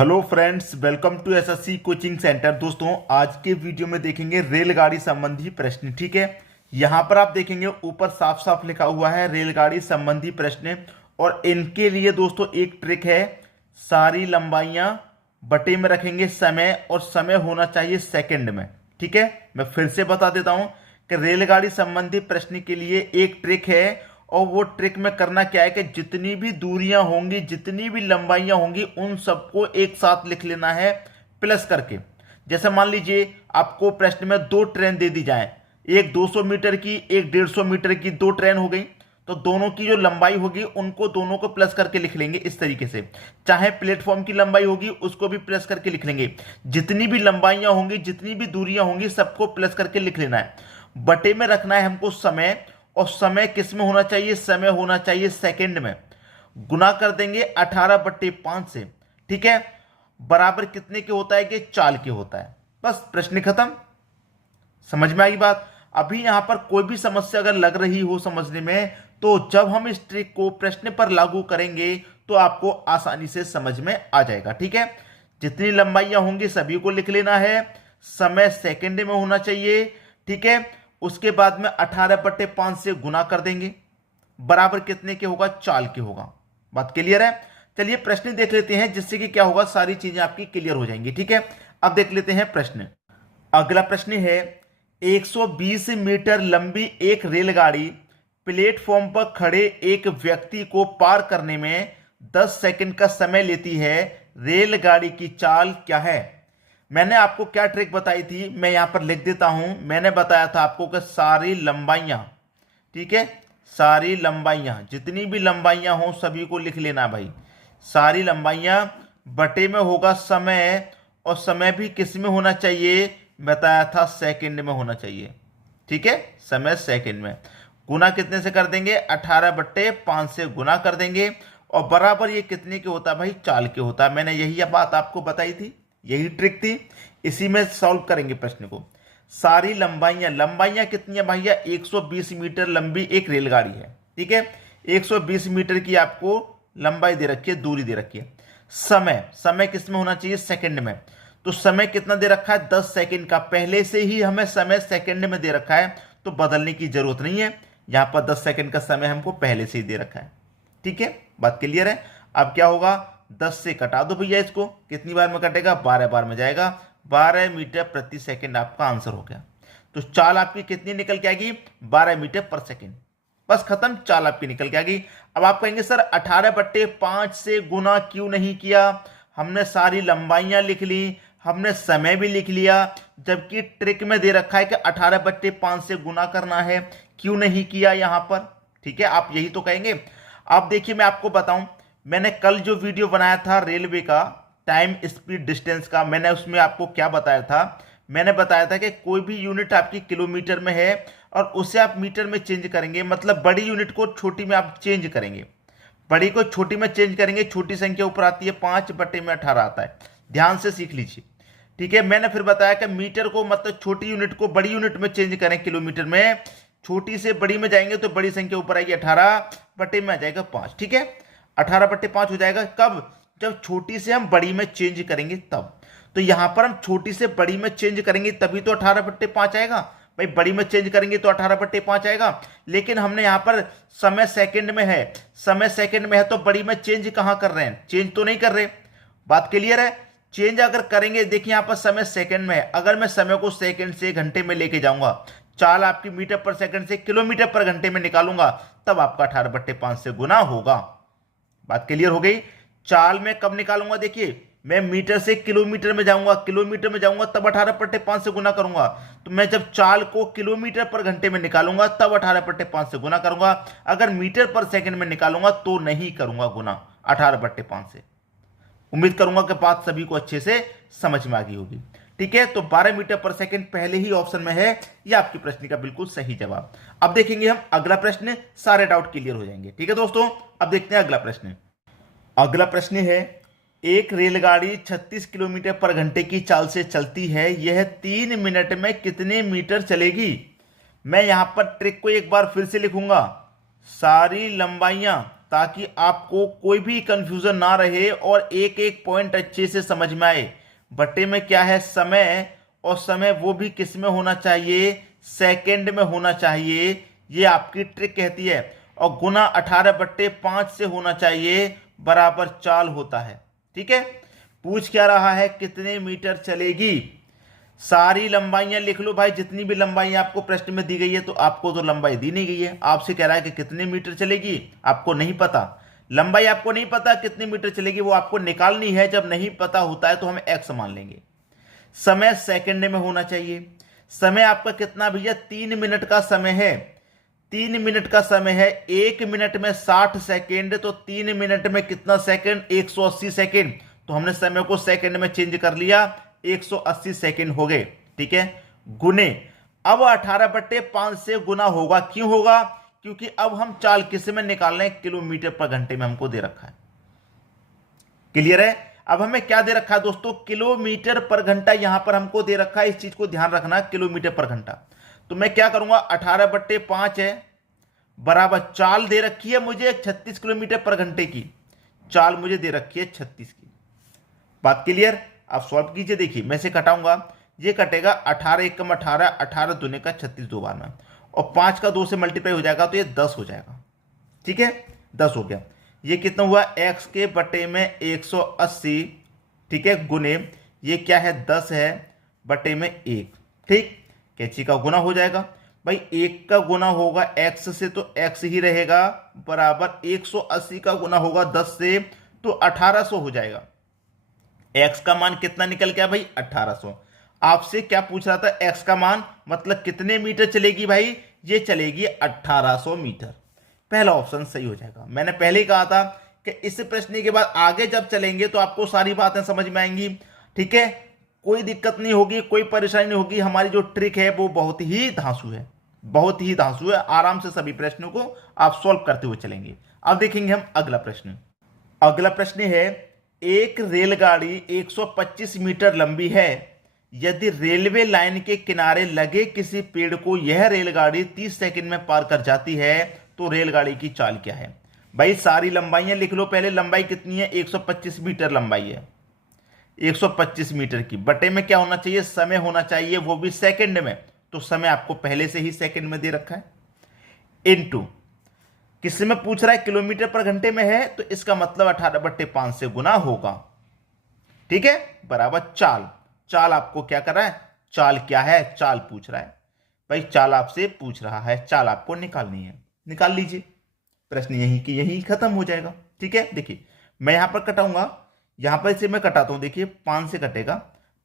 Hello friends, welcome to SSC coaching centre. दोस्तों, आज के वीडियो में देखेंगे रेलगाड़ी संबंधी प्रश्न। ठीक है, यहाँ पर आप देखेंगे ऊपर साफ साफ लिखा हुआ है रेलगाड़ी संबंधी प्रश्न। और इनके लिए दोस्तों एक ट्रिक है, सारी लंबाइयाँ बटे में रखेंगे समय, और समय होना चाहिए सेकंड में। ठीक है, मैं फिर से बता देता हूँ कि रेलगाड़ी संबंधी प्रश्न के लिए एक ट्रिक है, और वो ट्रिक में करना क्या है कि जितनी भी दूरियां होंगी, जितनी भी लंबाइयां होंगी, उन सबको एक साथ लिख लेना है प्लस करके। जैसे मान लीजिए आपको प्रश्न में दो ट्रेन दे दी जाए, एक 200 मीटर की, एक 150 मीटर की, दो ट्रेन हो गई, तो दोनों की जो लंबाई होगी उनको दोनों को प्लस करके लिख लेंगे इस तरीके से। चाहे प्लेटफॉर्म की लंबाई होगी उसको भी प्लस करके लिख लेंगे। जितनी भी लंबाइयां होंगी, जितनी भी दूरियां होंगी, सबको प्लस करके लिख लेना है। बटे में रखना है हमको समय, और समय किस में होना चाहिए? समय होना चाहिए सेकंड में। गुना कर देंगे 18/5 से। ठीक है, बराबर कितने के होता है कि 4 के होता है। बस प्रश्न खत्म। समझ में आई बात? अभी यहां पर कोई भी समस्या अगर लग रही हो समझने में, तो जब हम इस ट्रिक को प्रश्न पर लागू करेंगे तो आपको आसानी से समझ में आ जाएगा। ठीक है, जितनी लंबाइयां होंगी सभी को लिख लेना है, समय सेकंड में होना चाहिए। ठीक है, उसके बाद में 18/5 से गुना कर देंगे, बराबर कितने के होगा? 4 के होगा। बात क्लियर है? चलिए प्रश्न देख लेते हैं, जिससे कि क्या होगा, सारी चीजें आपकी क्लियर हो जाएंगी। ठीक है, अब देख लेते हैं प्रश्न। अगला प्रश्न है, 120 मीटर लंबी एक रेलगाड़ी प्लेटफॉर्म पर खड़े एक व्यक्ति को पार करने में 10 सेकंड का समय लेती है। रेलगाड़ी की चाल क्या है? मैंने आपको क्या ट्रिक बताई थी, मैं यहां पर लिख देता हूं। मैंने बताया था आपको कि सारी लंबाइयां, ठीक है, सारी लंबाइयां, जितनी भी लंबाइयां हो सभी को लिख लेना भाई। सारी लंबाइयां बटे में होगा समय, और समय भी किस में होना चाहिए? बताया था सेकंड में होना चाहिए। ठीक है, समय सेकंड में। गुना कितने से कर देंगे? 18/5 से गुना कर देंगे, और बराबर ये कितने के होता है भाई? 4 के होता है। मैंने यही बात आपको बताई थी, यही ट्रिक थी। इसी में सॉल्व करेंगे प्रश्न को। सारी लंबाइयां, लंबाइयां कितनी है भैया? 120 मीटर लंबी एक रेलगाड़ी है। ठीक है, 120 मीटर की आपको लंबाई दे रखी है, दूरी दे रखी है। समय, समय किस में होना चाहिए? सेकंड में। तो समय कितना दे रखा है? 10 सेकंड का। पहले से ही हमें समय सेकंड में दे रखा है, तो बदलने की जरूरत नहीं है। यहां पर 10 सेकंड का समय हमको पहले से ही दे रखा है। ठीक है, बात क्लियर है? अब क्या होगा? 10 से कटा दो भैया इसको। कितनी बार में कटेगा? 12 बार में जाएगा। 12 मीटर प्रति सेकंड आपका आंसर हो गया। तो चाल आपकी कितनी निकल के आएगी? 12 मीटर पर सेकंड। बस खत्म, चाल आपकी निकल के आ गई। अब आप कहेंगे सर 18/5 से गुना क्यों नहीं किया? हमने सारी लंबाइयां लिख ली, हमने समय भी लिख लिया, जबकि ट्रिक में दे रखा है कि 18/5 से गुना करना है, क्यों नहीं किया यहां पर? ठीक है, आप यही तो कहेंगे। आप देखिए, मैं आपको बताऊं, मैंने कल जो वीडियो बनाया था रेलवे का टाइम स्पीड डिस्टेंस का, मैंने उसमें आपको क्या बताया था? मैंने बताया था कि कोई भी यूनिट आपकी किलोमीटर में है और उसे आप मीटर में चेंज करेंगे, मतलब बड़ी यूनिट को छोटी में आप चेंज करेंगे, बड़ी को छोटी में चेंज करेंगे। छोटी संख्या ऊपर आती है, 5/18 आता है। ध्यान से सीख लीजिए। ठीक है, मैंने फिर बताया कि मीटर को, मतलब छोटी यूनिट को बड़ी यूनिट में चेंज करें किलोमीटर में, छोटी से बड़ी में जाएंगे तो बड़ी संख्या ऊपर आएगी, 18 बटे में आ जाएगा 5। ठीक है, 18/5 हो जाएगा। कब? जब छोटी से हम बड़ी में चेंज करेंगे तब। तो यहां पर हम छोटी से बड़ी में चेंज करेंगे तभी तो 18/5 आएगा भाई। बड़ी में चेंज करेंगे तो 18/5 आएगा। लेकिन हमने यहां पर समय सेकंड में है, समय सेकंड में है, तो बड़ी में चेंज कहां कर रहे हैं? चेंज तो नहीं कर रहे। बात क्लियर है? चेंज अगर करेंगे, देखिए यहां पर समय सेकंड में है, अगर मैं समय को सेकंड से घंटे में लेके जाऊंगा, चाल आपकी मीटर पर सेकंड से किलोमीटर पर घंटे में निकालूंगा, तब आपका 18/5 से गुना होगा। बात क्लियर हो गई? चाल में कब निकालूंगा? देखिए, मैं मीटर से किलोमीटर में जाऊंगा, किलोमीटर में जाऊंगा तब 18/5 से गुना करूंगा। तो मैं जब चाल को किलोमीटर पर घंटे में निकालूंगा तब 18/5 से गुना करूंगा। अगर मीटर पर सेकंड में निकालूंगा तो नहीं करूंगा गुना 18/5 से। उम्मीद करूंगा कि बात सभी को अच्छे से समझ में आ गई होगी। ठीक है, तो 12 मीटर पर सेकंड पहले ही ऑप्शन में है, यह आपकी प्रश्न का बिल्कुल सही जवाब। अब देखेंगे हम अगला प्रश्न, सारे डाउट क्लियर हो जाएंगे। ठीक है दोस्तों, अब देखते हैं अगला प्रश्न। अगला प्रश्न है, एक रेलगाड़ी 36 किलोमीटर पर घंटे की चाल से चलती है, यह 3 मिनट में कितने मीटर चलेगी? मैं यहां पर ट्रिक को एक बार फिर से लिखूंगा। सारी लंबाइयां ताकि आपको कोई भी कंफ्यूजन ना रहे और एक एक पॉइंट अच्छे से समझ में आए। बट्टे में क्या है, समय, और समय वो भी किस में होना चाहिए, सेकंड में होना चाहिए, ये आपकी ट्रिक कहती है। और गुना 18/5 से होना चाहिए, बराबर चाल होता है। ठीक है, पूछ क्या रहा है, कितने मीटर चलेगी। सारी लंबाइयां लिख लो भाई, जितनी भी लंबाई आपको प्रश्न में दी गई है। तो आपको तो लंबाई दी नहीं गई है, आपसे कह रहा है कि कितने मीटर चलेगी, आपको नहीं पता। लंबाई आपको नहीं पता कितने मीटर चलेगी, वो आपको निकालनी है। जब नहीं पता होता है तो हम एक्स मान लेंगे। समय सेकंड में होना चाहिए। समय आपका कितना भैया, 3 मिनट का समय है। 3 मिनट का समय है, 1 मिनट में 60 सेकेंड, तो 3 मिनट में कितना सेकेंड, 180 सेकेंड। तो हमने समय को सेकेंड में चेंज कर लिया, 180 सेकेंड हो गए। ठीक है, गुने, अब 18/5 से गुना होगा। क्यों होगा, क्योंकि अब हम चाल किस में निकाल रहे हैं, किलोमीटर पर घंटे में हमको दे रखा है। क्लियर है। अब हमें क्या दे रखा है दोस्तों, किलोमीटर पर घंटा यहां पर हमको दे रखा है। इस चीज को ध्यान रखना, किलोमीटर पर घंटा। तो मैं क्या करूंगा, 18/5 है, बराबर चाल दे रखी है मुझे 36 किलोमीटर पर घंटे की। चाल मुझे दे रखी है 36 की। बात क्लियर। आप सॉल्व कीजिए, देखिए मैं इसे घटाऊंगा, ये कटेगा 18 एकम 18, 18 दूने का 36 दो बार में, और 5 का 2 से मल्टीप्लाई हो जाएगा तो ये 10 हो जाएगा। ठीक है, 10 हो गया। ये कितना हुआ, x के बटे में 180। ठीक है, गुने ये क्या है, 10 है, बटे में 1। ठीक, कैंची का गुना हो जाएगा भाई, 1 का गुना होगा x से तो x ही रहेगा, बराबर 180 का गुना होगा 10 से तो 1800 हो जाएगा। x का मान कितना निकल गया भाई, 1800। आपसे क्या पूछ रहा था, x का मान मतलब कितने मीटर चलेगी भाई, ये चलेगी 1800 मीटर। पहला ऑप्शन सही हो जाएगा। मैंने पहले ही कहा था कि इस प्रश्न के बाद आगे जब चलेंगे तो आपको सारी बातें समझ में आएंगी। ठीक है, कोई दिक्कत नहीं होगी, कोई परेशानी नहीं होगी। हमारी जो ट्रिक है वो बहुत ही धांसू है, बहुत ही धांसू है। आराम से सभी प्रश्नों को आप सॉल्व करते हुए चलेंगे। अब देखेंगे हम अगला प्रश्न। अगला प्रश्न है, एक रेलगाड़ी 125 मीटर लंबी है। यदि रेलवे लाइन के किनारे लगे किसी पेड़ को यह रेलगाड़ी 30 सेकंड में पार कर जाती है तो रेलगाड़ी की चाल क्या है। भाई सारी लंबाइयां लिख लो पहले। लंबाई कितनी है, 125 मीटर लंबाई है, 125 मीटर की। बटे में क्या होना चाहिए, समय होना चाहिए, वो भी सेकंड में। तो समय आपको पहले से ही सेकंड में दे रखा है। इनटू किस में पूछ रहा है, किलोमीटर पर घंटे में है, तो इसका मतलब 18/5 से गुना होगा। ठीक है, बराबर चाल। चाल आपको क्या कर रहा है, चाल क्या है, चाल पूछ रहा है भाई। चाल आपसे पूछ रहा है, चाल आपको निकालनी है, निकाल लीजिए। प्रश्न यहीं की यहीं खत्म हो जाएगा। ठीक है, देखिए मैं यहां पर कटाऊंगा, यहां पर इसे मैं कटाता हूं। देखिए 5 से कटेगा,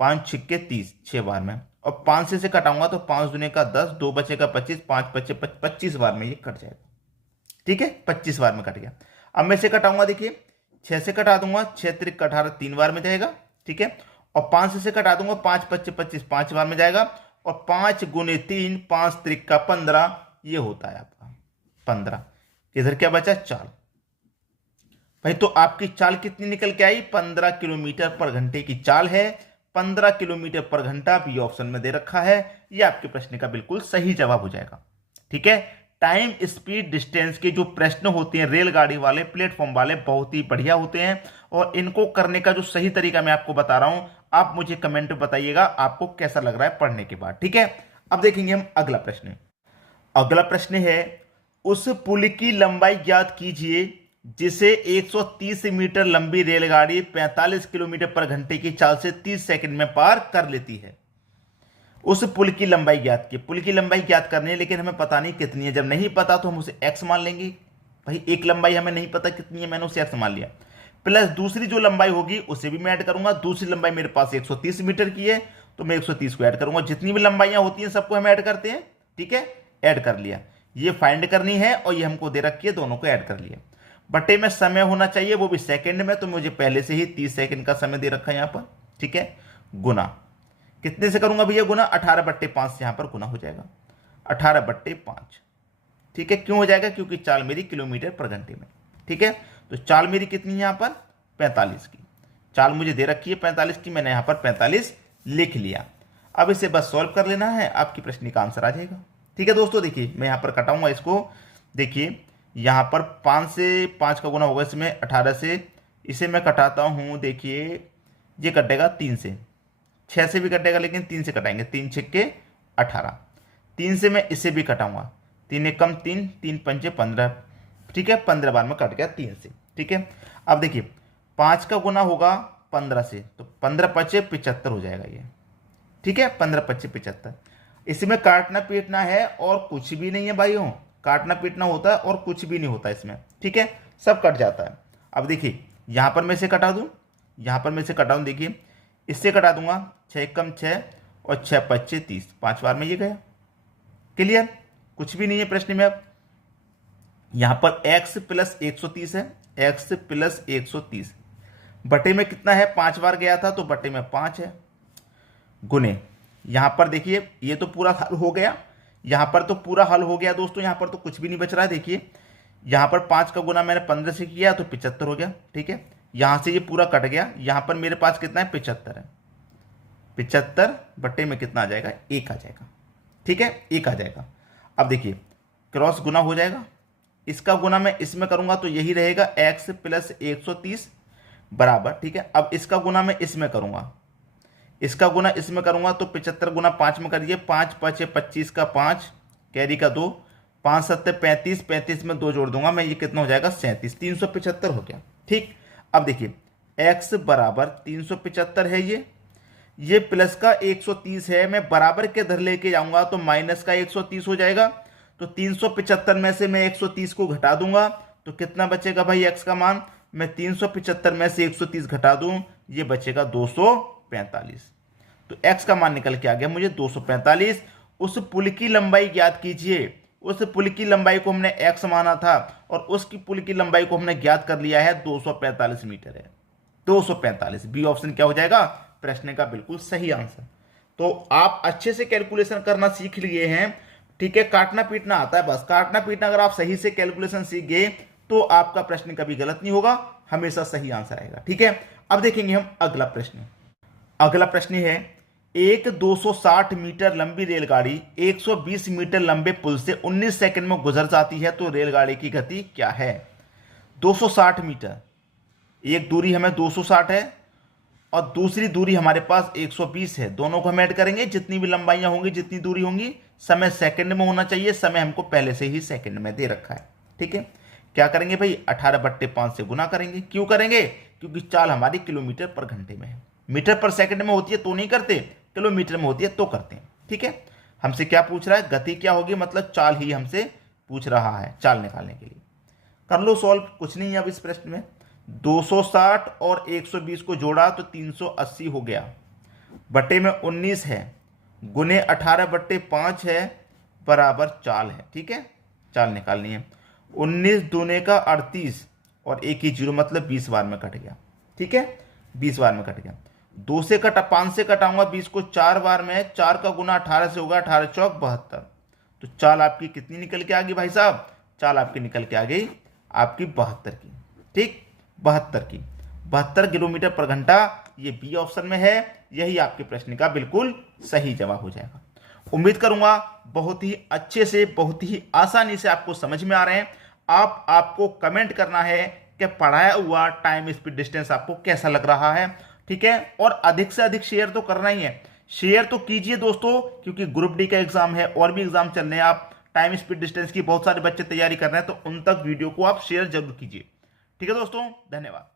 5 छिक्के 30, 6 बार में, और 5 से कटाऊंगा तो 5 दूने का 10, 2 बचेगा 25, 5 बचे 25 बार में ये कट जाएगा। ठीक है, 25 बार में कट गया। अब मैं इसे कटाऊंगा, देखिए 6 से कटा दूंगा, 6 त्रिक 18, 3 बार में जाएगा। ठीक है, और 5 से कटा दूंगा, 5 25 25, 5 बार में जाएगा, और 5 गुने 3, 5 त्रिक का 15, ये होता है आपका 15। इधर क्या बचा, चाल। भाई तो आपकी चाल कितनी निकल के आई, 15 किलोमीटर पर घंटे की चाल है। 15 किलोमीटर पर घंटा भी ऑप्शन में दे रखा है। ये आपके प्रश्न का बिल्कुल सही जवाब हो जाएगा। ठीक है, टाइम स्पीड डिस्टेंस के जो प्रश्न होते हैं रेलगाड़ी वाले, प्लेटफॉर्म वाले, बहुत ही बढ़िया होते हैं। और इनको करने का जो सही तरीका मैं आपको बता रहा हूं, आप मुझे कमेंट में बताइएगा आपको कैसा लग रहा है पढ़ने के बाद। ठीक है, अब देखेंगे हम अगला प्रश्न। अगला प्रश्न है, उस पुल की लंबाई ज्ञात कीजिए जिसे 130 मीटर लंबी रेलगाड़ी 45 किलोमीटर पर घंटे की चाल से 30 सेकंड में पार कर लेती है। उस पुल की लंबाई ज्ञात की, पुल की लंबाई ज्ञात करनी है, लेकिन हमें पता नहीं कितनी है। जब नहीं पता तो हम उसे x मान लेंगे। भाई एक लंबाई हमें नहीं पता कितनी है, मैंने उसे x मान लिया, प्लस दूसरी जो लंबाई होगी उसे भी मैं ऐड करूंगा। दूसरी लंबाई मेरे पास 130 मीटर की है तो मैं 130 को ऐड करूंगा। जितनी भी लंबाइयां होती हैं सबको हम ऐड करते हैं। ठीक है, ऐड कर लिया। ये फाइंड करनी है और ये हमको दे रखी है, दोनों को ऐड कर लिया। बटे में समय होना चाहिए, वो भी सेकंड में, तो मुझे पहले से ही 30 सेकंड का समय दे रखा है यहां पर। ठीक है, गुना कितने से करूंगा भैया, गुना 18/5 से यहां पर गुना हो जाएगा, 18/5। ठीक है, क्यों हो जाएगा, क्योंकि चाल मेरी किलोमीटर पर घंटे में। ठीक है, तो चाल मेरी कितनी है यहां पर, 45 की। चाल मुझे दे रखी है 45 की, मैंने यहां पर 45 लिख लिया। अब इसे बस सॉल्व कर लेना है, आपकी प्रश्न का आंसर आ जाएगा। ठीक है दोस्तों, देखिए मैं यहां पर कटाऊंगा इसको। देखिए यहाँ पर 5 से 5 का गुना होगा इसमें 18 से, इसे मैं कटाता हूँ, देखिए ये कटेगा 3 से, 6 से भी कटेगा लेकिन 3 से कटाएंगे, 3 छक्के 18, 3 से मैं इसे भी कटाऊंगा, 3 एक कम 3, 3 पंचे 15, ठीक है, 15 बार में कट गया 3 से, ठीक है। अब देखिए 5 का गुना होगा 15 से, तो 15 पचे 75 हो जाएगा ये, ठीक है, 15 पचे 75। इसमें काटना पीटना है और कुछ भी नहीं है भाइयों, काटना पीटना होता है और कुछ भी नहीं होता इसमें, ठीक है, सब कट जाता है। अब देखिए यहाँ पर मैं इसे कटा दूँ, यहाँ पर मैं इसे कटा दूँ, देखिए इससे कटा दूंगा, 6 कम 6 और 6 पच्चे 30, 5 बार में ये गया, क्लियर, कुछ भी नहीं है प्रश्न में। अब यहाँ पर x प्लस 130 है, x प्लस 130 बटे में कितना है, 5 बार गया था तो बटे में 5 है, गुने यहाँ पर देखिए ये तो पूरा हल हो गया, यहाँ पर तो पूरा हल हो गया दोस्तों, यहाँ पर तो कुछ भी नहीं बच रहा है। देखिए यहाँ पर 5 का गुना मैंने 15 से किया तो 75 हो गया, ठीक है, यहाँ से ये पूरा कट गया, यहाँ पर मेरे पास कितना है, 75 है, 75 बटे में कितना आ जाएगा, 1 आ जाएगा, ठीक है, 1 आ जाएगा। अब देखिए क्रॉस गुना हो जाएगा, इसका गुना मैं इसमें करूंगा तो यही रहेगा x प्लस 130 बराबर, ठीक है। अब इसका गुना मैं इसमें करूंगा, इसका गुना इसमें करूंगा तो 75 गुना 5 में करिए, 5 पचे 25 का 5, कैरी का 2, 5 सत्ते 35, 35 में 2 जोड़ दूंगा मैं, ये कितना हो जाएगा 37, 375 हो गया, ठीक। अब देखिए x बराबर 375 है, ये प्लस का 130 है, मैं बराबर के इधर लेके जाऊंगा तो माइनस का 130 हो जाएगा, तो 375 में से मैं 130 को घटा दूंगा तो कितना बचेगा भाई x का मान, मैं 375 में से 130 घटा दूं, ये बचेगा 245, तो x का मान निकल के आ गया मुझे 245। उस पुल की लंबाई ज्ञात कीजिए, उस पुल की लंबाई को हमने x माना था और उसकी पुल की लंबाई को हमने ज्ञात कर लिया है, 245 मीटर है, 245, बी ऑप्शन क्या हो जाएगा, प्रश्न का बिल्कुल सही आंसर। तो आप अच्छे से कैलकुलेशन करना सीख लिए हैं, ठीक है, काटना पीटना आता है, बस काटना पीटना अगर आप सही से कैलकुलेशन सीख गए तो आपका प्रश्न कभी गलत नहीं होगा, हमेशा सही आंसर आएगा, ठीक है। अब देखेंगे हम अगला प्रश्न, अगला प्रश्न है, एक 260 मीटर लंबी रेलगाड़ी 120 मीटर लंबे पुल से 19 सेकंड में गुजर जाती है, तो रेलगाड़ी की गति क्या है। 260 मीटर, एक दूरी हमें 260 है और दूसरी दूरी हमारे पास 120 है, दोनों को हम ऐड करेंगे, जितनी भी लंबाइयां होंगी, जितनी दूरी होंगी, समय सेकंड में होना चाहिए, समय हमको पहले से ही सेकंड में दे रखा है, ठीक है। क्या करेंगे भाई, 18/5 से गुना करेंगे, क्यों करेंगे, क्योंकि चाल हमारी किलोमीटर पर घंटे में है, मीटर पर सेकंड में होती है तो नहीं करते, किलोमीटर में होती है तो करते हैं, ठीक है। हमसे क्या पूछ रहा है, गति क्या होगी, मतलब चाल ही हमसे पूछ रहा है, चाल निकालने के लिए कर लो सॉल्व, कुछ नहीं है अब इस प्रश्न में। 260 और 120 को जोड़ा तो 380 हो गया, बटे में 19 है, गुने 18/5 है, बराबर चाल है, ठीक है, चाल निकालनी है। 19 दूने का 38 और एक ही जीरो, मतलब 20 बार में कट गया, ठीक है, 20 बार में कट गया। 2 से कटा 5 से कटाऊंगा 20 को 4 बार में, 4 का गुना 18 से होगा, 18 चौक 72, तो चाल आपकी कितनी निकल के आ गई भाई साहब, चाल आपकी निकल के आ गई आपकी 72 की, ठीक, 72 किलोमीटर पर घंटा, ये बी ऑप्शन में है, यही आपके प्रश्न का बिल्कुल सही जवाब हो जाएगा। उम्मीद करूंगा बहुत ही अच्छे से, बहुत ही आसानी से आपको समझ में आ रहे हैं। आपको कमेंट करना है कि पढ़ाया हुआ टाइम स्पीड डिस्टेंस आपको कैसा लग रहा है, ठीक है, और अधिक से अधिक शेयर तो करना ही है, शेयर तो कीजिए दोस्तों, क्योंकि ग्रुप डी का एग्जाम है और भी एग्जाम चल रहे हैं, आप टाइम स्पीड डिस्टेंस की बहुत सारे बच्चे तैयारी कर रहे हैं, तो उन तक वीडियो को आप शेयर जरूर कीजिए, ठीक है दोस्तों, धन्यवाद।